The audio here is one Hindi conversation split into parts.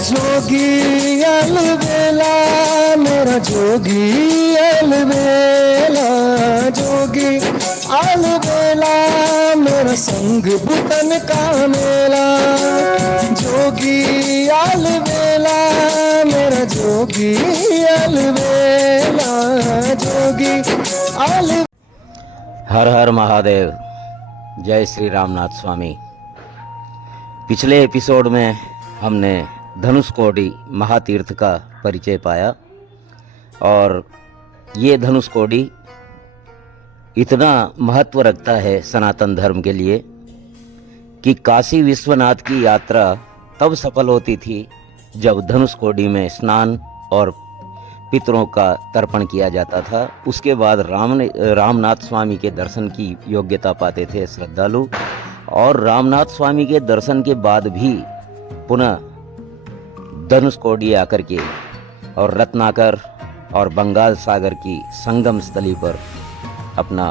जोगी अलबेला मेरा जोगी अलबेला, जोगी अलबेला मेरा संग बुतन का मेला, जोगी अलबेला मेरा जोगी अलबेला, जोगी अल। हर हर महादेव, जय श्री रामनाथ स्वामी। पिछले एपिसोड में हमने धनुषकोडी महातीर्थ का परिचय पाया और ये धनुषकोडी इतना महत्व रखता है सनातन धर्म के लिए कि काशी विश्वनाथ की यात्रा तब सफल होती थी जब धनुषकोडी में स्नान और पितरों का तर्पण किया जाता था। उसके बाद रामनाथ स्वामी के दर्शन की योग्यता पाते थे श्रद्धालु, और रामनाथ स्वामी के दर्शन के बाद भी पुनः धनुषकोडी आकर के और रत्नाकर और बंगाल सागर की संगम स्थली पर अपना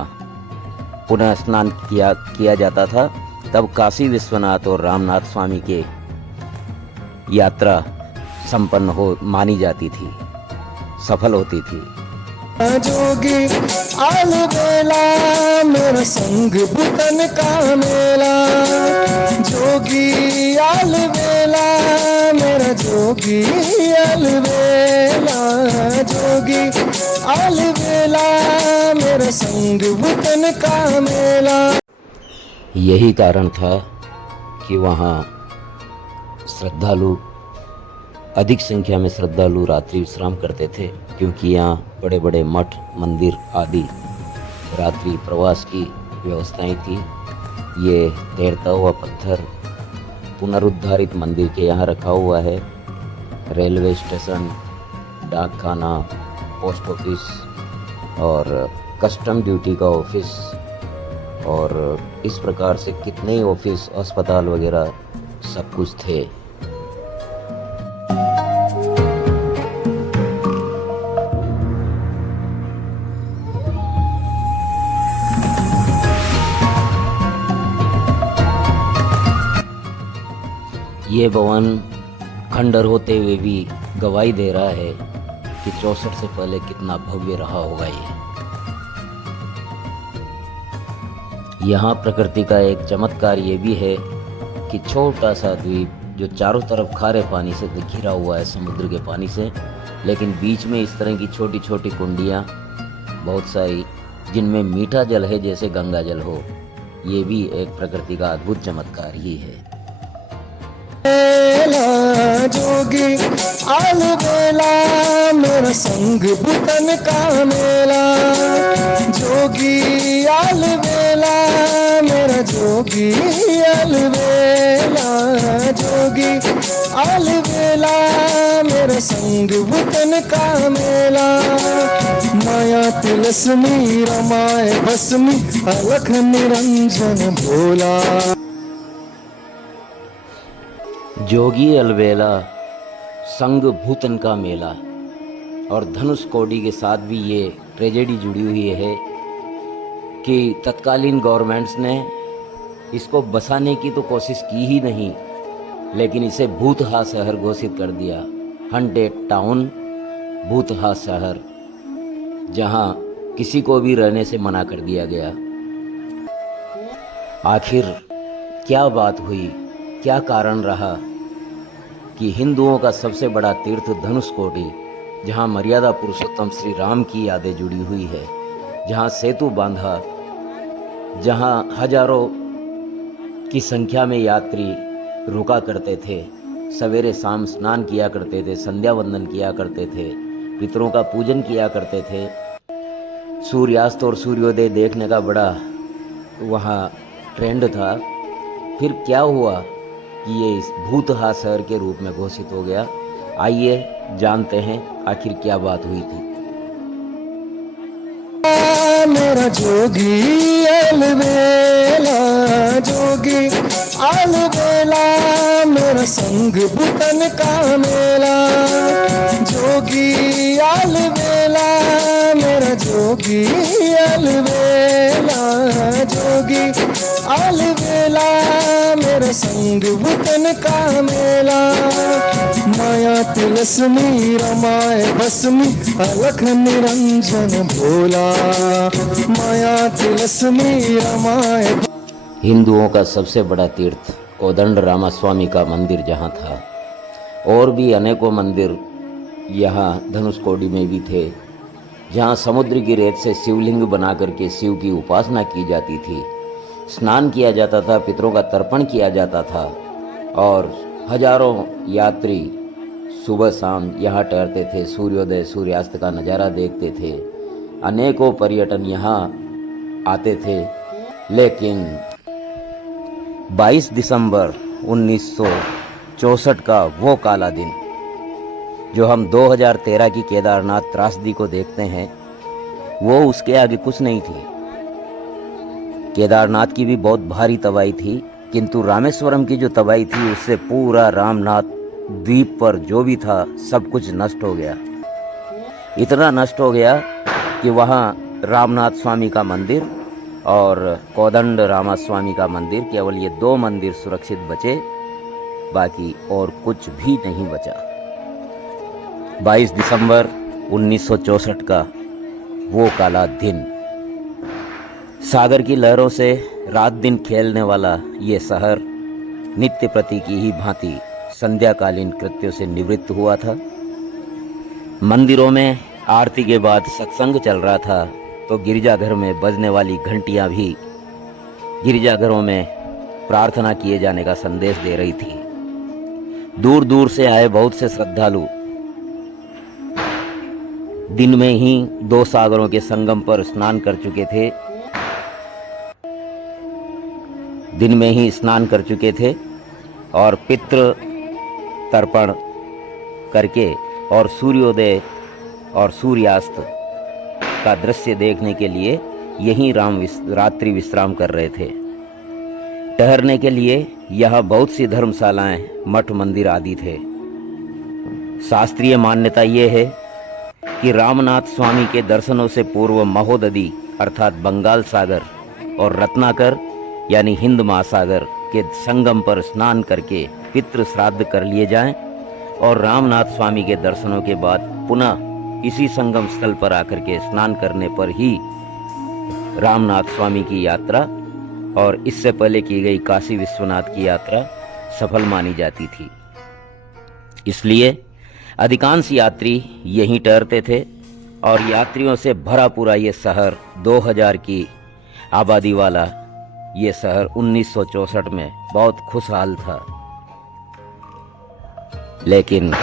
पुनः स्नान किया जाता था। तब काशी विश्वनाथ और रामनाथ स्वामी के यात्रा संपन्न हो मानी जाती थी, सफल होती थी। जोगी अलबेला मेरा संग बुतन का मेला, जोगी अलबेला मेरा जोगी अलबेला, जोगी अलबेला मेरा संग बुतन का मेला। यही कारण था कि वहाँ श्रद्धालु अधिक संख्या में श्रद्धालु रात्रि विश्राम करते थे, क्योंकि यहाँ बड़े बड़े मठ मंदिर आदि रात्रि प्रवास की व्यवस्थाएं थी। ये तैरता हुआ पत्थर पुनरुद्धारित मंदिर के यहाँ रखा हुआ है। रेलवे स्टेशन, डाकखाना, पोस्ट ऑफिस और कस्टम ड्यूटी का ऑफिस और इस प्रकार से कितने ही ऑफिस, अस्पताल वगैरह सब कुछ थे। ये भवन खंडर होते हुए भी गवाही दे रहा है कि 64 से पहले कितना भव्य रहा होगा यहाँ प्रकृति का एक चमत्कार ये भी है कि छोटा सा द्वीप जो चारों तरफ खारे पानी से घिरा हुआ है, समुद्र के पानी से, लेकिन बीच में इस तरह की छोटी छोटी कुंडियाँ बहुत सारी जिनमें मीठा जल है जैसे गंगा जल हो। ये भी एक प्रकृति का अद्भुत चमत्कार ही है। जोगी अलबेला मेरा संग बुतन का मेला, जोगी अलबेला मेरा जोगी अलबेला, जोगी अलबेला मेरा संग बुतन का मेला। माया तिलस्मी रमाए भस्मी अलख निरंजन भोला। जोगी अलबेला संग भूतन का मेला। और धनुषकोडी के साथ भी ये ट्रेजेडी जुड़ी हुई है कि तत्कालीन गवर्नमेंट्स ने इसको बसाने की तो कोशिश की ही नहीं, लेकिन इसे भूतहा शहर घोषित कर दिया। हंटेड टाउन, भूतहा शहर, जहाँ किसी को भी रहने से मना कर दिया गया। आखिर क्या बात हुई, क्या कारण रहा कि हिंदुओं का सबसे बड़ा तीर्थ धनुषकोडी जहाँ मर्यादा पुरुषोत्तम श्री राम की यादें जुड़ी हुई है, जहाँ सेतु बांधा, जहाँ हजारों की संख्या में यात्री रुका करते थे, सवेरे शाम स्नान किया करते थे, संध्या वंदन किया करते थे, पितरों का पूजन किया करते थे। सूर्यास्त और सूर्योदय देखने का बड़ा वहाँ ट्रेंड था। फिर क्या हुआ कि ये इस भूतहा शहर के रूप में घोषित हो गया। आइए जानते हैं आखिर क्या बात हुई थी। मेरा जोगी अलवेला, जोगी अलवेला, मेरा संग बुतन का मेला। जोगी अलवेला, मेरा जोगी अलवेला, जोगी अलवेला, मेरा संग बुतन का मेला। माया तिलस्मी रमाए भस्मी, अलख निरंजन भोला। माया तिलस्मी रमाए। हिंदुओं का सबसे बड़ा तीर्थ कोदंड रामास्वामी का मंदिर जहाँ था, और भी अनेकों मंदिर यहाँ धनुषकोडी में भी थे, जहाँ समुद्र की रेत से शिवलिंग बना करके शिव की उपासना की जाती थी, स्नान किया जाता था, पितरों का तर्पण किया जाता था, और हजारों यात्री सुबह शाम यहाँ ठहरते थे, सूर्योदय सूर्यास्त का नज़ारा देखते थे। अनेकों पर्यटन यहाँ आते थे। लेकिन 22 दिसंबर 1964 का वो काला दिन, जो हम 2013 की केदारनाथ त्रासदी को देखते हैं, वो उसके आगे कुछ नहीं थी। केदारनाथ की भी बहुत भारी तबाही थी, किंतु रामेश्वरम की जो तबाही थी उससे पूरा रामनाथ द्वीप पर जो भी था सब कुछ नष्ट हो गया। इतना नष्ट हो गया कि वहाँ रामनाथ स्वामी का मंदिर और कोदंड रामास्वामी का मंदिर, केवल ये 2 मंदिर सुरक्षित बचे, बाकी और कुछ भी नहीं बचा। 22 दिसंबर 1964 का वो काला दिन, सागर की लहरों से रात दिन खेलने वाला ये शहर नित्य प्रति की ही भांति संध्याकालीन कृत्यों से निवृत्त हुआ था। मंदिरों में आरती के बाद सत्संग चल रहा था, तो गिरजाघर में बजने वाली घंटियां भी गिरजाघरों में प्रार्थना किए जाने का संदेश दे रही थी। दूर दूर से आए बहुत से श्रद्धालु दिन में ही 2 सागरों के संगम पर स्नान कर चुके थे, और पितृ तर्पण करके और सूर्योदय और सूर्यास्त का दृश्य देखने के लिए यहीं रात्रि विश्राम कर रहे थे। ठहरने के लिए यहाँ बहुत सी धर्मशालाएं, मठ मंदिर आदि थे। शास्त्रीय मान्यता ये है कि रामनाथ स्वामी के दर्शनों से पूर्व महोदधि अर्थात बंगाल सागर और रत्नाकर यानी हिंद महासागर के संगम पर स्नान करके पितृ श्राद्ध कर लिए जाएं, और रामनाथ स्वामी के दर्शनों के बाद पुनः इसी संगम स्थल पर आकर के स्नान करने पर ही रामनाथ स्वामी की यात्रा और इससे पहले की गई काशी विश्वनाथ की यात्रा सफल मानी जाती थी। इसलिए अधिकांश यात्री यहीं ठहरते थे, और यात्रियों से भरा पूरा ये शहर 2000 की आबादी वाला ये शहर 1964 में बहुत खुशहाल था। लेकिन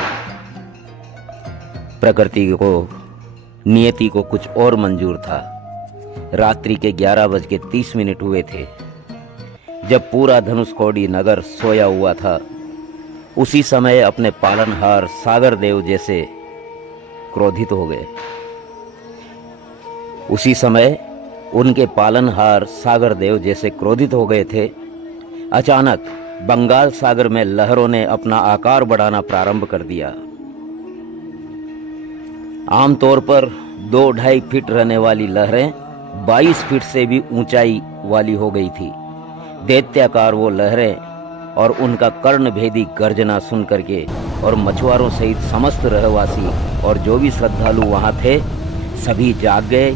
प्रकृति को, नियति को कुछ और मंजूर था। रात्रि के 11:30 हुए थे जब पूरा धनुषकोडी नगर सोया हुआ था। उसी समय अपने पालनहार सागर देव जैसे क्रोधित हो गए। उसी समय उनके पालनहार सागर देव जैसे क्रोधित हो गए थे। अचानक बंगाल सागर में लहरों ने अपना आकार बढ़ाना प्रारंभ कर दिया। आमतौर पर 2-2.5 फीट रहने वाली लहरें 22 फीट से भी ऊंचाई वाली हो गई थी। दैत्याकार वो लहरें और उनका कर्णभेदी गर्जना सुन करके और मछुआरों सहित समस्त रहवासी और जो भी श्रद्धालु वहां थे सभी जाग गए।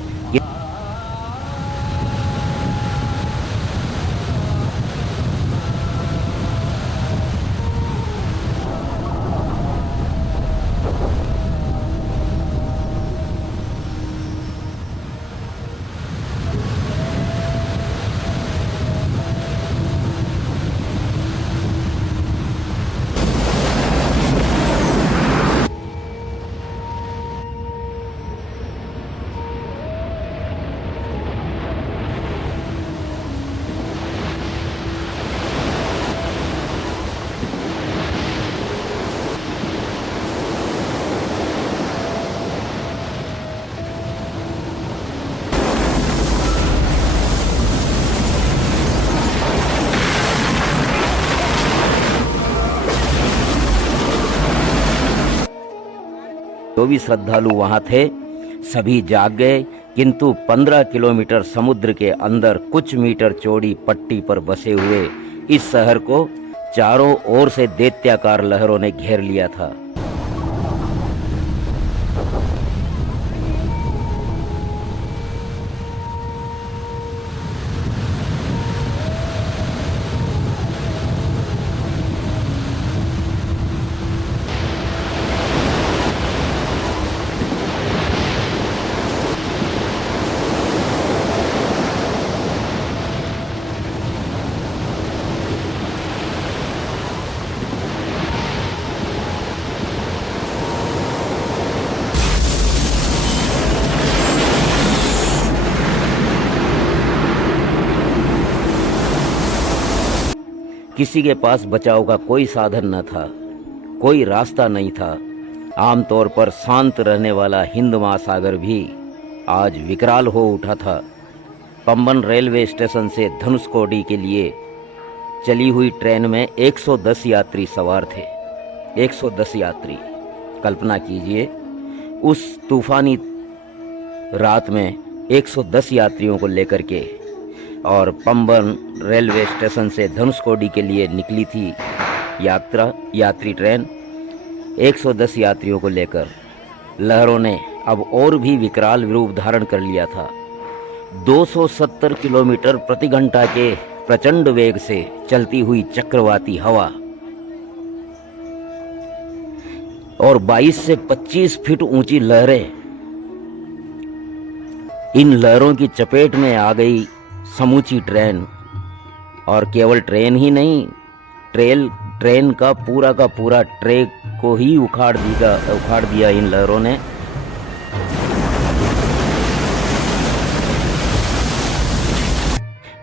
जो भी श्रद्धालु वहां थे सभी जाग गए, किंतु 15 किलोमीटर समुद्र के अंदर कुछ मीटर चौड़ी पट्टी पर बसे हुए इस शहर को चारों ओर से दैत्याकार लहरों ने घेर लिया था। किसी के पास बचाव का कोई साधन न था, कोई रास्ता नहीं था। आमतौर पर शांत रहने वाला हिंद महासागर भी आज विकराल हो उठा था। पंबन रेलवे स्टेशन से धनुषकोडी के लिए चली हुई ट्रेन में 110 यात्री सवार थे। 110 यात्री, कल्पना कीजिए उस तूफानी रात में 110 यात्रियों को लेकर के और पंबन रेलवे स्टेशन से धनुषकोडी के लिए निकली थी यात्री ट्रेन। 110 यात्रियों को लेकर लहरों ने अब और भी विकराल रूप धारण कर लिया था। 270 किलोमीटर प्रति घंटा के प्रचंड वेग से चलती हुई चक्रवाती हवा और 22 से 25 फीट ऊंची लहरें, इन लहरों की चपेट में आ गई समूची ट्रेन। और केवल ट्रेन ही नहीं, ट्रेन का पूरा ट्रैक को ही उखाड़ दिया इन लहरों ने।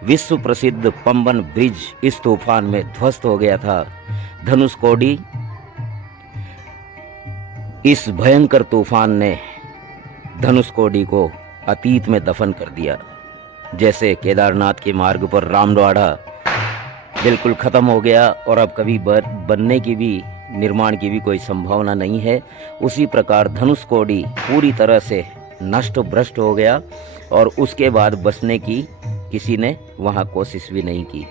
विश्व प्रसिद्ध पंबन ब्रिज इस तूफान में ध्वस्त हो गया था। धनुषकोडी, इस भयंकर तूफान ने धनुषकोडी को अतीत में दफन कर दिया। जैसे केदारनाथ के मार्ग पर रामवाड़ा बिल्कुल खत्म हो गया और अब कभी बनने की भी, निर्माण की भी कोई संभावना नहीं है, उसी प्रकार धनुषकोडी पूरी तरह से नष्ट भ्रष्ट हो गया और उसके बाद बसने की किसी ने वहां कोशिश भी नहीं की।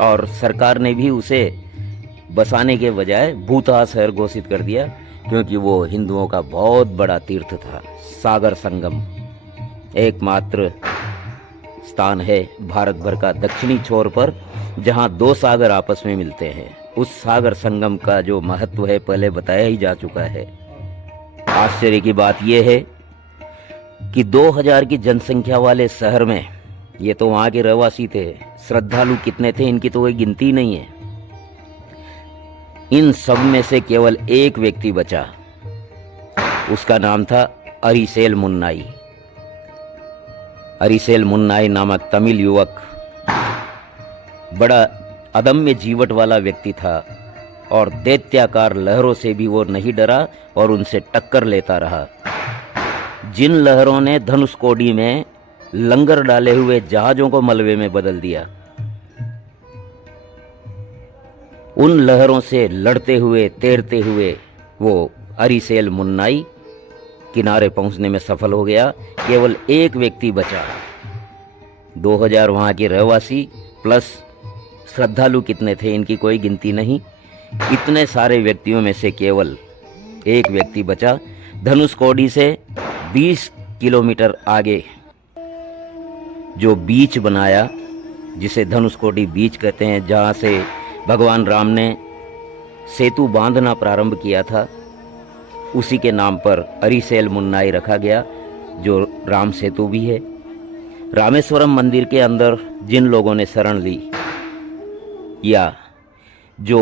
और सरकार ने भी उसे बसाने के बजाय भूतहा शहर घोषित कर दिया, क्योंकि वो हिंदुओं का बहुत बड़ा तीर्थ था। सागर संगम एकमात्र स्थान है भारत भर का दक्षिणी छोर पर जहां दो सागर आपस में मिलते हैं। उस सागर संगम का जो महत्व है पहले बताया ही जा चुका है। आश्चर्य की बात यह है कि 2000 की जनसंख्या वाले शहर में, ये तो वहां के रहवासी थे, श्रद्धालु कितने थे इनकी तो कोई गिनती नहीं है। इन सब में से केवल एक व्यक्ति बचा, उसका नाम था अरिसेल मुन्नाई। अरिसेल मुन्नाई नामक तमिल युवक बड़ा अदम्य जीवट वाला व्यक्ति था और दैत्याकार लहरों से भी वो नहीं डरा और उनसे टक्कर लेता रहा। जिन लहरों ने धनुषकोडी में लंगर डाले हुए जहाजों को मलबे में बदल दिया, उन लहरों से लड़ते हुए तैरते हुए वो अरिसेल मुन्नाई किनारे पहुंचने में सफल हो गया। केवल एक व्यक्ति बचा। 2000 वहां के रहवासी प्लस श्रद्धालु कितने थे इनकी कोई गिनती नहीं। इतने सारे व्यक्तियों में से केवल एक व्यक्ति बचा। धनुषकोडी से 20 किलोमीटर आगे जो बीच बनाया, जिसे धनुषकोडी बीच कहते हैं, जहाँ से भगवान राम ने सेतु बांधना प्रारंभ किया था, उसी के नाम पर अरिसेल मुन्नाई रखा गया, जो राम सेतु भी है। रामेश्वरम मंदिर के अंदर जिन लोगों ने शरण ली या जो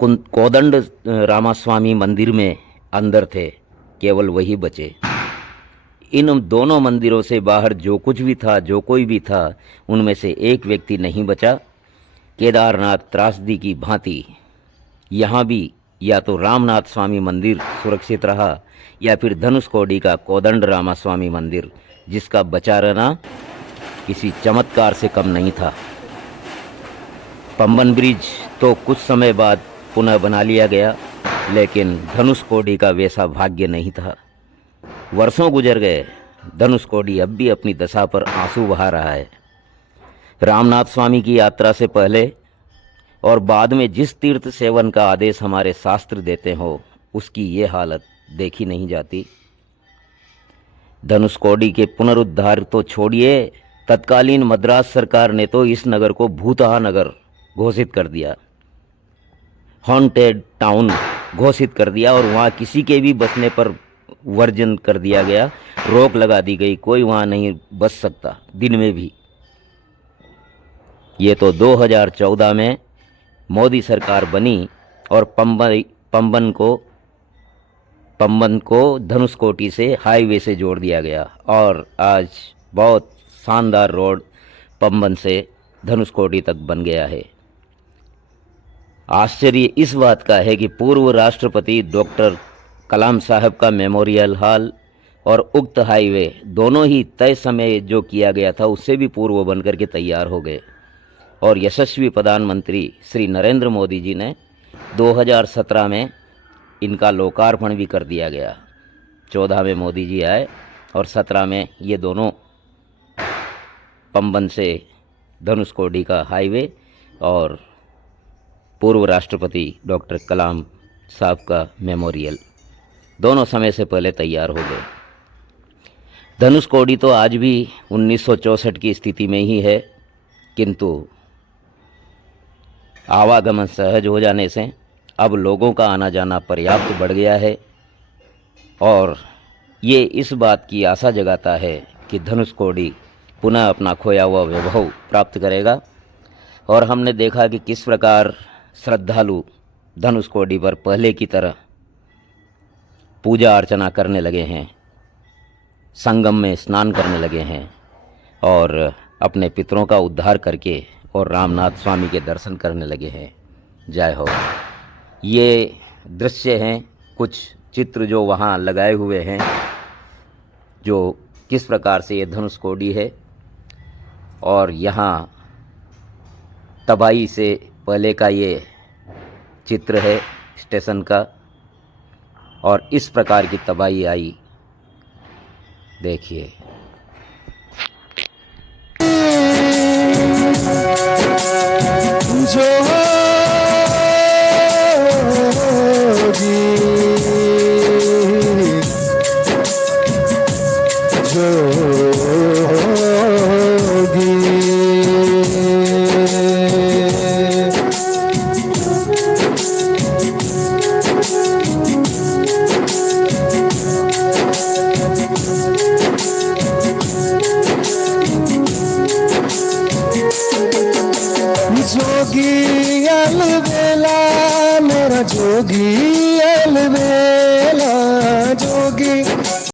कोदंड रामास्वामी मंदिर में अंदर थे, केवल वही बचे। इन दोनों मंदिरों से बाहर जो कुछ भी था, जो कोई भी था, उनमें से एक व्यक्ति नहीं बचा। केदारनाथ त्रासदी की भांति यहाँ भी या तो रामनाथ स्वामी मंदिर सुरक्षित रहा या फिर धनुषकोडी का कोदंड रामास्वामी मंदिर, जिसका बचा रहना किसी चमत्कार से कम नहीं था। पंबन ब्रिज तो कुछ समय बाद पुनः बना लिया गया, लेकिन धनुषकोडी का वैसा भाग्य नहीं था। वर्षों गुजर गए, धनुषकोडी अब भी अपनी दशा पर आंसू बहा रहा है। रामनाथ स्वामी की यात्रा से पहले और बाद में जिस तीर्थ सेवन का आदेश हमारे शास्त्र देते हो, उसकी ये हालत देखी नहीं जाती। धनुषकोडी के पुनरुद्धार तो छोड़िए, तत्कालीन मद्रास सरकार ने तो इस नगर को भूतहा नगर घोषित कर दिया, हॉन्टेड टाउन घोषित कर दिया, और वहाँ किसी के भी बसने पर वर्जन कर दिया गया, रोक लगा दी गई, कोई वहाँ नहीं बस सकता दिन में भी। ये तो 2014 में मोदी सरकार बनी और पंबन को धनुषकोडी से हाईवे से जोड़ दिया गया, और आज बहुत शानदार रोड पंबन से धनुषकोडी तक बन गया है। आश्चर्य इस बात का है कि पूर्व राष्ट्रपति डॉक्टर कलाम साहब का मेमोरियल हॉल और उक्त हाईवे दोनों ही तय समय जो किया गया था उससे भी पूर्व बनकर के तैयार हो गए, और यशस्वी प्रधानमंत्री श्री नरेंद्र मोदी जी ने 2017 में इनका लोकार्पण भी कर दिया गया। 14 में मोदी जी आए और 17 में ये दोनों पंबन से धनुषकोडी का हाईवे और पूर्व राष्ट्रपति डॉक्टर कलाम साहब का मेमोरियल दोनों समय से पहले तैयार हो गए। धनुषकोडी तो आज भी 1964 की स्थिति में ही है, किंतु आवागमन सहज हो जाने से अब लोगों का आना जाना पर्याप्त बढ़ गया है, और ये इस बात की आशा जगाता है कि धनुषकोडी पुनः अपना खोया हुआ वैभव प्राप्त करेगा। और हमने देखा कि किस प्रकार श्रद्धालु धनुषकोडी पर पहले की तरह पूजा अर्चना करने लगे हैं, संगम में स्नान करने लगे हैं, और अपने पितरों का उद्धार करके और रामनाथ स्वामी के दर्शन करने लगे हैं। जय हो। ये दृश्य हैं, कुछ चित्र जो वहाँ लगाए हुए हैं, जो किस प्रकार से ये धनुषकोडी है, और यहाँ तबाही से पहले का ये चित्र है स्टेशन का, और इस प्रकार की तबाही आई, देखिए। जो होगी, जो होगी, जोगी अलबेला मेरा जोगी अलबेला,